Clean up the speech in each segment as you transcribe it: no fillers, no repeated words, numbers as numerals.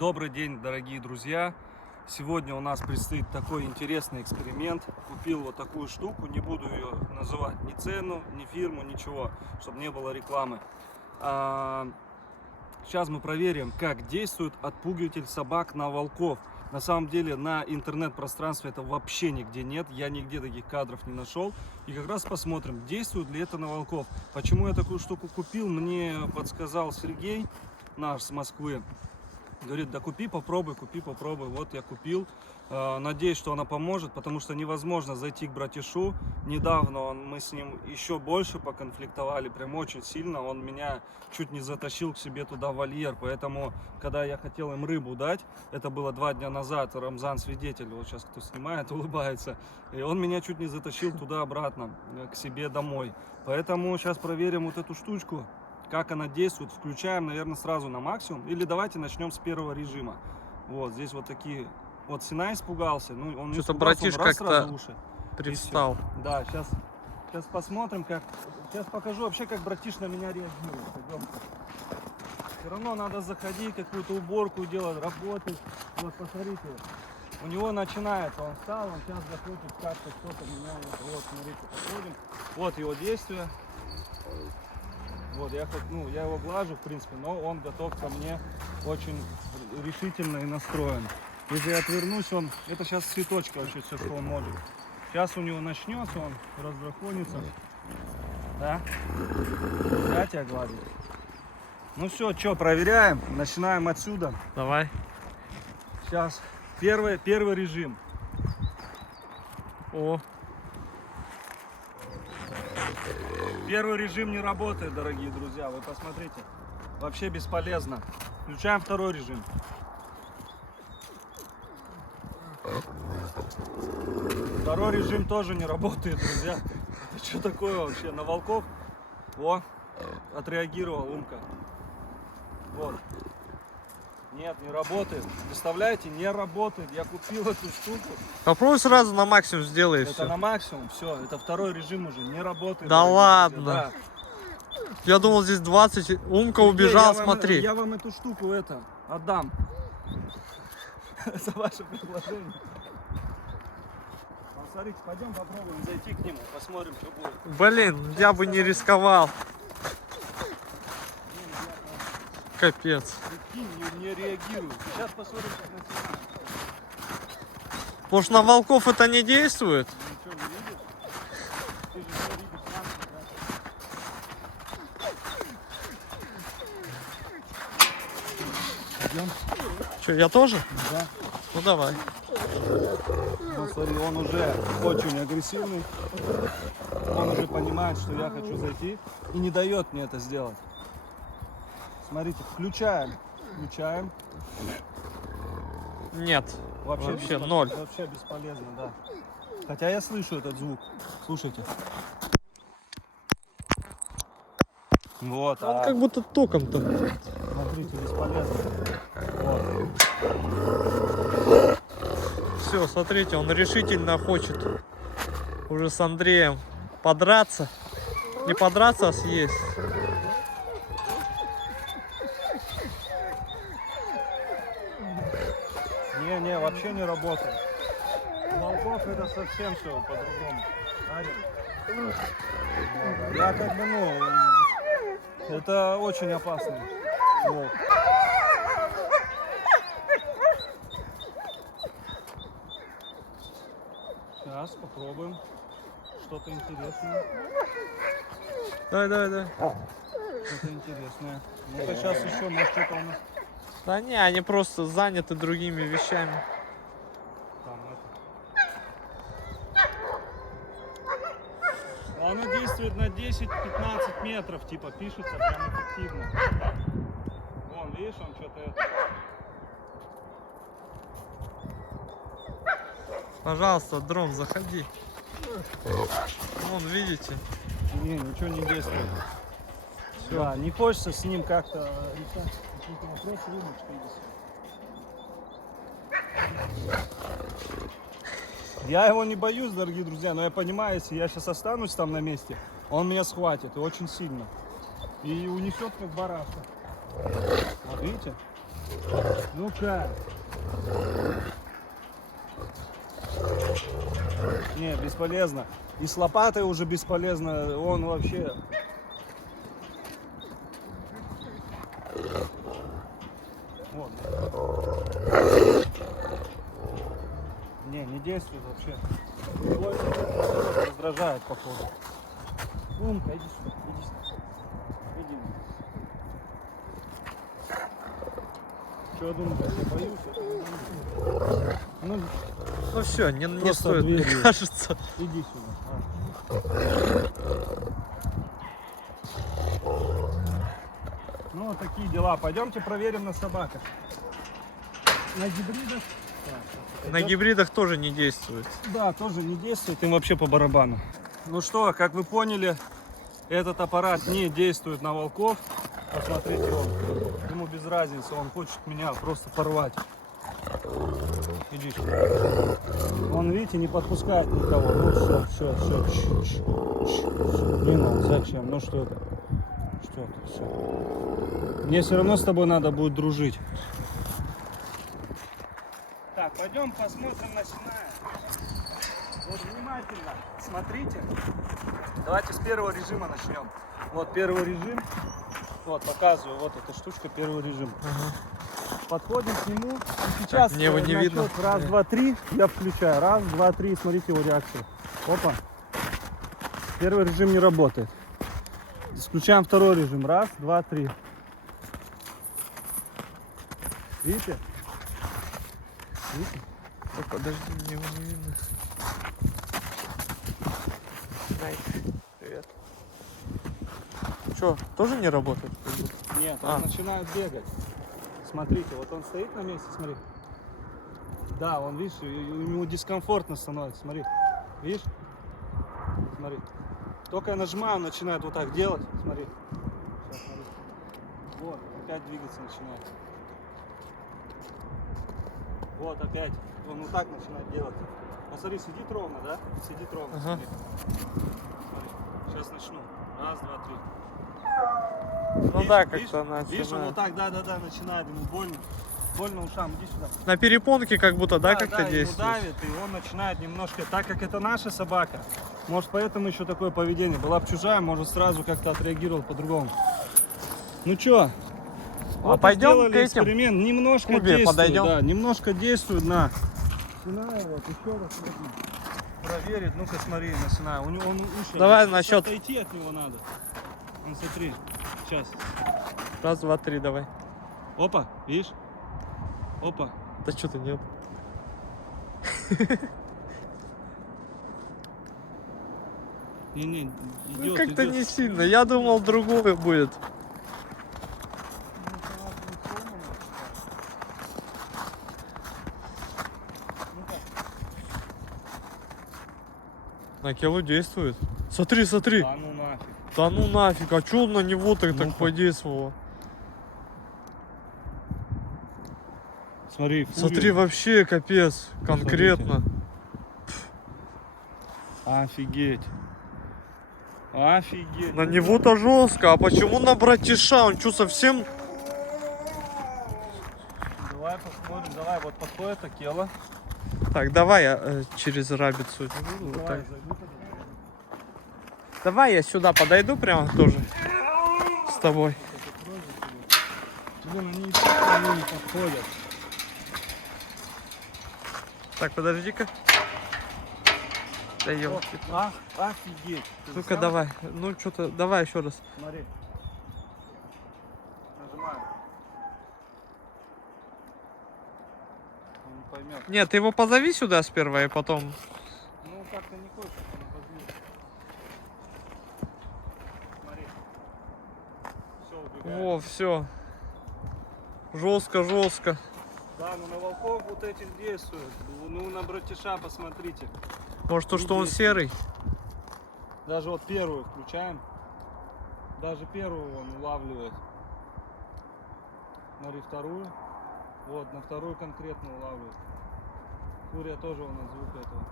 Добрый день, дорогие друзья! Сегодня у нас предстоит такой интересный эксперимент. Купил вот такую штуку, не буду ее называть ни цену, ни фирму, ничего, чтобы не было рекламы. Сейчас мы проверим, как действует отпугиватель собак на волков. На самом деле на интернет-пространстве это вообще нигде нет, я нигде таких кадров не нашел. И как раз посмотрим, действует ли это на волков. Почему я такую штуку купил, мне подсказал Сергей, наш с Москвы. Говорит, да купи, попробуй, вот я купил. Надеюсь, что она поможет, потому что невозможно зайти к братишу. Недавно мы с ним еще больше поконфликтовали, прям очень сильно. Он меня чуть не затащил к себе туда в вольер. Поэтому, когда я хотел им рыбу дать, это было 2 дня назад, Рамзан свидетель, вот сейчас кто снимает, улыбается. И он меня чуть не затащил туда-обратно, к себе домой. Поэтому сейчас проверим вот эту штучку. Как она действует, включаем, наверное, сразу на максимум. Или давайте начнем с первого режима. Вот, здесь вот такие. Вот Сина испугался. Ну, он что-то братиш как-то привстал. Да, сейчас посмотрим, как. Сейчас покажу вообще, как братиш на меня реагирует. Пойдем. Все равно надо заходить, какую-то уборку делать, работать. Вот, посмотрите. У него начинается, он встал, он сейчас захочет как-то что-то меняет. Вот, смотрите, подходим. Вот его действие. Вот, я его глажу, в принципе, но он готов ко мне очень решительно и настроен. Если я отвернусь, это сейчас цветочка вообще все, что он может. Сейчас у него начнется, он раздраконится. Да? Я тебя гладить. Ну все, что, проверяем, начинаем отсюда. Давай. Сейчас, первый режим. О. Первый режим не работает, дорогие друзья, вы посмотрите. Вообще бесполезно. Включаем второй режим. Второй режим тоже не работает, друзья. Это что такое вообще? На волков? О, отреагировал Умка. Вот. Нет, не работает. Представляете, не работает. Я купил эту штуку. Попробуй сразу на максимум сделай Это все. на максимум, все. Это второй режим уже, не работает. Да ладно. Да. Я думал здесь 20. Умка убежал, смотри. Я вам эту штуку отдам. За ваше предложение. Смотрите, пойдем попробуем зайти к нему, посмотрим, что будет. Блин, я бы не рисковал. Капец. Не реагирует. Сейчас посмотрим, как на тебя. Может, на волков это не действует? Ничего не видишь? Ты же все видишь сам. Пойдем. Что, я тоже? Да. Ну давай. Вот смотри, он уже очень агрессивный. Он уже понимает, что я хочу зайти и не дает мне это сделать. Смотрите, включаем. Нет. Вообще ноль. Вообще бесполезно, да. Хотя я слышу этот звук. Слушайте. Вот. Он как будто током-то. Смотрите, бесполезно. Вот. Все, смотрите, он решительно хочет уже с Андреем подраться. Не подраться, а съесть. Не, вообще не работает. У волков это совсем все по-другому. Я как бы, это очень опасный волк. Сейчас попробуем что-то интересное. Давай. Что-то интересное. Ну-ка сейчас еще, может, что-то у нас. Да не, они просто заняты другими вещами. Там это. Оно действует на 10-15 метров, типа пишется прям эффективно. Вон, видишь, он что-то. Пожалуйста, дрон, заходи. Вон, видите? Не, ничего не действует. Все, да, не хочется с ним как-то решать какие-то вопросы, рыбочка есть. Я его не боюсь, дорогие друзья, но я понимаю, если я сейчас останусь там на месте, он меня схватит, и очень сильно. И унесет как барашка. Вот видите? Ну-ка. Не, бесполезно. И с лопатой уже бесполезно. Он вообще... Вот. Не действует вообще. Ой, раздражает, походу. Умка, иди сюда, иди сюда. Иди. Что думаешь, я боюсь? Ну, Ну все, не Просто стоит, мне дверью. кажется. иди сюда. Ну, вот такие дела. Пойдемте проверим на собаках. На гибридах. На гибридах тоже не действует. Да, тоже не действует, им вообще по барабану. Ну что, как вы поняли, этот аппарат не действует на волков. Посмотрите, ему без разницы, он хочет меня просто порвать. Иди сюда. Он, видите, не подпускает никого. Ну все. Блин, он зачем? Ну что это? Что это? Все. Мне все равно с тобой надо будет дружить. Так, пойдем посмотрим на Синая. Вот внимательно смотрите. Давайте с первого режима начнем. Вот первый режим. Вот показываю, вот эта штучка, первый режим. Подходим к нему. И сейчас Так, его не на видно. счет раз, два, три я включаю. Раз, два, три. Смотрите его реакцию. Опа. Первый режим не работает. Включаем второй режим. Раз, два, три. Видите? Видите? Так, подожди, мне его не видно. Найк, привет. Что, тоже не работает? Нет, А. он начинает бегать. Смотрите, вот он стоит на месте, смотри. Да, он, видишь, у него дискомфортно становится, смотри. Видишь? Смотри. Только я нажимаю, он начинает вот так делать. Смотри. Сейчас, смотри. Вот, опять двигаться начинает. Вот, опять. Он вот так начинает делать. Посмотри, сидит ровно, да? Сидит ровно, Ага. смотри. Смотри. Сейчас начну. Раз, два, три. Ну да, как-то она Видишь, он вот так, да, начинает, ему больно. Больно ушам, иди сюда. На перепонке как будто, да, как-то ему действует? давит, и он начинает немножко, так как это наша собака, может поэтому еще такое поведение. Была бы чужая, может сразу как-то отреагировал по-другому. Ну чё? Вот и пойдем сделали к этим? эксперимент, немножко Кубе действует, подойдем? да, немножко действует на Синая, вот еще раз можно проверить, ну-ка смотри на Синая, у него он уши, Давай сейчас насчет- отойти от него надо. Он смотри, сейчас, Раз, два, три, давай. опа, видишь? Опа. Да что-то нет. Не, Ну идет, как-то идет. не сильно. Я думал, другое будет. На килу действует. Смотри, смотри. Да ну нафиг. Да ну нафиг, а чё на него так Ну-ка. подействовало? Смотри, Смотри, вообще капец, конкретно. Офигеть. Офигеть. На него-то жестко, а почему на братиша? Он что, совсем... Давай посмотрим, давай, вот подходит Акела. Так, давай я через рабицу. Вот Давай, так. зайду туда. Давай я сюда подойду прямо тоже с тобой. Блин, они не подходят. Так, подожди-ка. Да ёлки. Офигеть. Ты Ну-ка, заснял? давай. Ну, что-то, давай еще раз. Смотри. Нажимаю. Он не поймет. Нет, ты его позови сюда сперва и потом. Ну, как-то не хочет, он возьми. Смотри. Все, убегает. Во, все. Жестко, жестко. Да, ну на волков вот этих действует. Ну на братиша посмотрите. Может, то, что он серый? Даже вот первую включаем. Даже первую он улавливает. Смотри, вторую. Вот, на вторую конкретно улавливает. Фурия тоже у нас звук этого.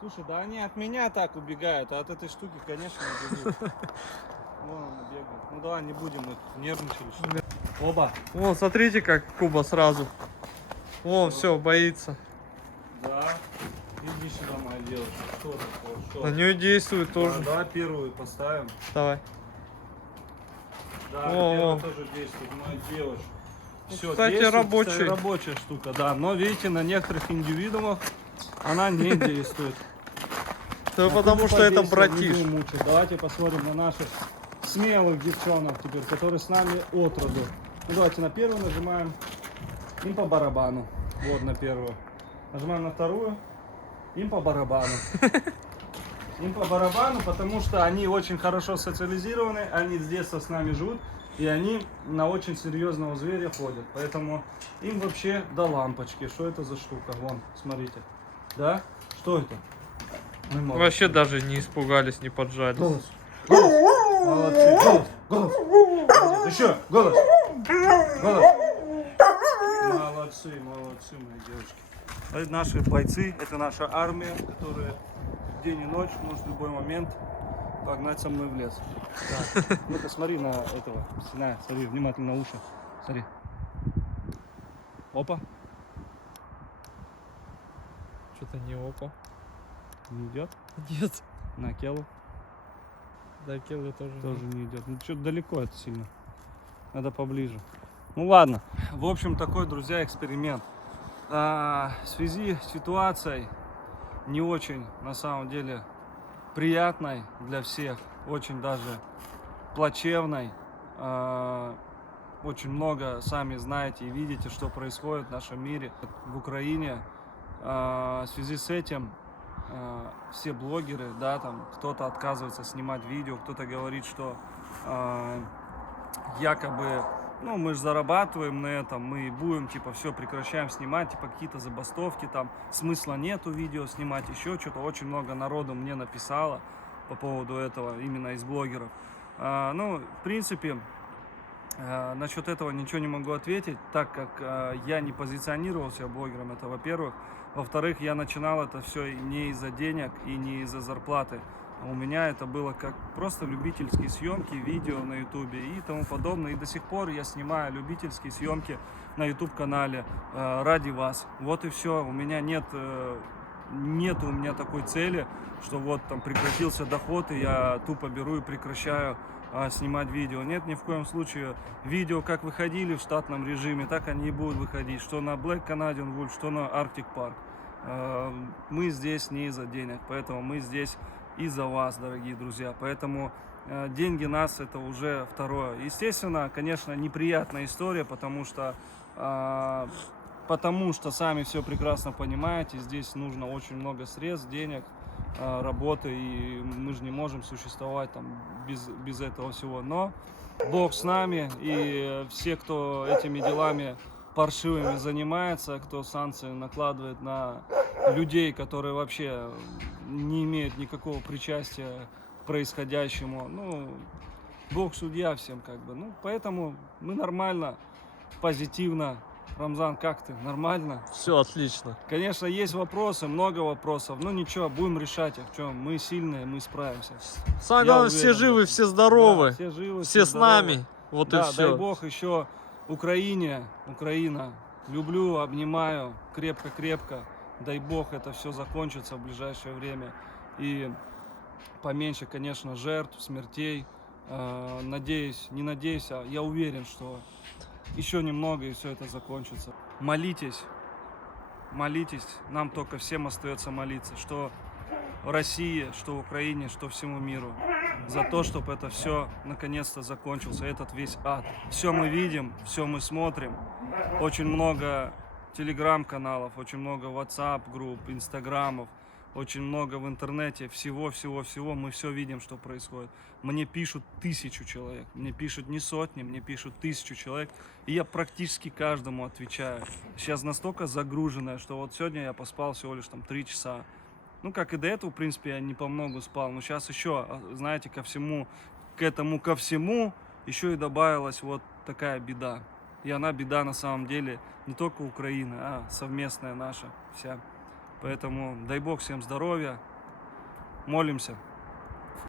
Слушай, да они от меня так убегают, а от этой штуки, конечно, убегут. Вон он бегает. Ну давай, не будем их нервничали, что ли. Оба. Вон, смотрите, как Куба сразу. Вон, все, боится. Да. Иди сюда, моя девушка. Что такое? Что? На нее действует тоже. Да, первую поставим. Давай. Да, О, первая о. тоже действует, моя девушка. Всё, Кстати, действует, рабочий. кстати, рабочая штука, да. Но видите, на некоторых индивидуумах она не действует. Да, На потому Кубу что это подействует, не братиш. будем мучить. Давайте посмотрим на наших смелых девчонок теперь, которые с нами от роду. Ну, давайте на первую нажимаем. Им по барабану. Вот на первую. Нажимаем на вторую. Им по барабану. Им по барабану, потому что они очень хорошо социализированы, они с детства с нами живут, и они на очень серьезного зверя ходят. Поэтому им вообще до лампочки. Что это за штука? Вон, смотрите. Да? Что это? Мы молодцы. Вообще даже не испугались, не поджались. Голос. Голос. Молодцы. Голос. Голос. Молодец. Еще. Голос. Голос. Молодцы, молодцы, мои девочки. Это наши бойцы, это наша армия, которая день и ночь может в любой момент погнать со мной в лес. Так. Ну-ка смотри на этого. Сина, смотри внимательно на уши. Смотри. Опа. Что-то не опа. Не идет. Нет. На Келу. Да, Келла тоже. Тоже не идет. Ну что-то далеко это сильно. Надо поближе. Ну ладно. В общем, такой, друзья, эксперимент. В связи с ситуацией не очень, на самом деле, приятной для всех, очень даже плачевной. Очень много, сами знаете и видите, что происходит в нашем мире, в Украине. В связи с этим все блогеры, да, там кто-то отказывается снимать видео, кто-то говорит, что якобы, ну, мы же зарабатываем на этом, мы будем, типа, все прекращаем снимать, типа, какие-то забастовки, там, смысла нету видео снимать, еще что-то. Очень много народу мне написало по поводу этого, именно из блогеров. Ну, в принципе, насчет этого ничего не могу ответить, так как я не позиционировал себя блогером, это во-первых. Во-вторых, я начинал это все не из-за денег и не из-за зарплаты. У меня это было как просто любительские съемки, видео на ютубе и тому подобное. И до сих пор я снимаю любительские съемки на YouTube-канале ради вас. Вот и все. У меня нет у меня такой цели, что вот там прекратился доход, и я тупо беру и прекращаю снимать видео. Нет, ни в коем случае. Видео как выходили в штатном режиме, так они и будут выходить. Что на Black Canadian Wolf, что на Arctic Park. Мы здесь не из-за денег, поэтому мы здесь из-за вас, дорогие друзья. Поэтому деньги нас это уже второе. Естественно, конечно, неприятная история, потому что сами все прекрасно понимаете, здесь нужно очень много средств, денег, работы, и мы же не можем существовать там без этого всего. Но Бог с нами, и все, кто этими делами паршивыми занимается, кто санкции накладывает на людей, которые вообще не имеют никакого причастия к происходящему, ну, Бог судья всем, как бы. Ну, поэтому мы нормально, позитивно. Рамзан, как ты? Нормально? Все отлично. Конечно, есть вопросы, много вопросов, но ничего, будем решать их. Что, мы сильные, мы справимся. Самое Я главное, уверен все в живы, этом. все здоровы, Да, все живы, все с здоровы. нами. Вот Да, и все. дай Бог еще Украине, Украина. Люблю, обнимаю, крепко-крепко. Дай Бог это все закончится в ближайшее время. И поменьше, конечно, жертв, смертей. Надеюсь, не надеюсь, а я уверен, что еще немного и все это закончится. Молитесь, молитесь. Нам только всем остается молиться, что в России, что в Украине, что всему миру. За то, чтобы это все наконец-то закончился, этот весь ад. Все мы видим, все мы смотрим. Очень много телеграм-каналов, очень много WhatsApp-групп, инстаграмов, очень много в интернете, всего, мы все видим, что происходит. Мне пишут 1000 человек, мне пишут не сотни, мне пишут 1000 человек, и я практически каждому отвечаю. Сейчас настолько загруженная, что вот сегодня я поспал всего лишь там 3 часа. Ну, как и до этого, в принципе, я не по многу спал, но сейчас еще, знаете, ко всему еще и добавилась вот такая беда. И она беда на самом деле не только Украины, а совместная наша вся. Поэтому дай Бог всем здоровья, молимся.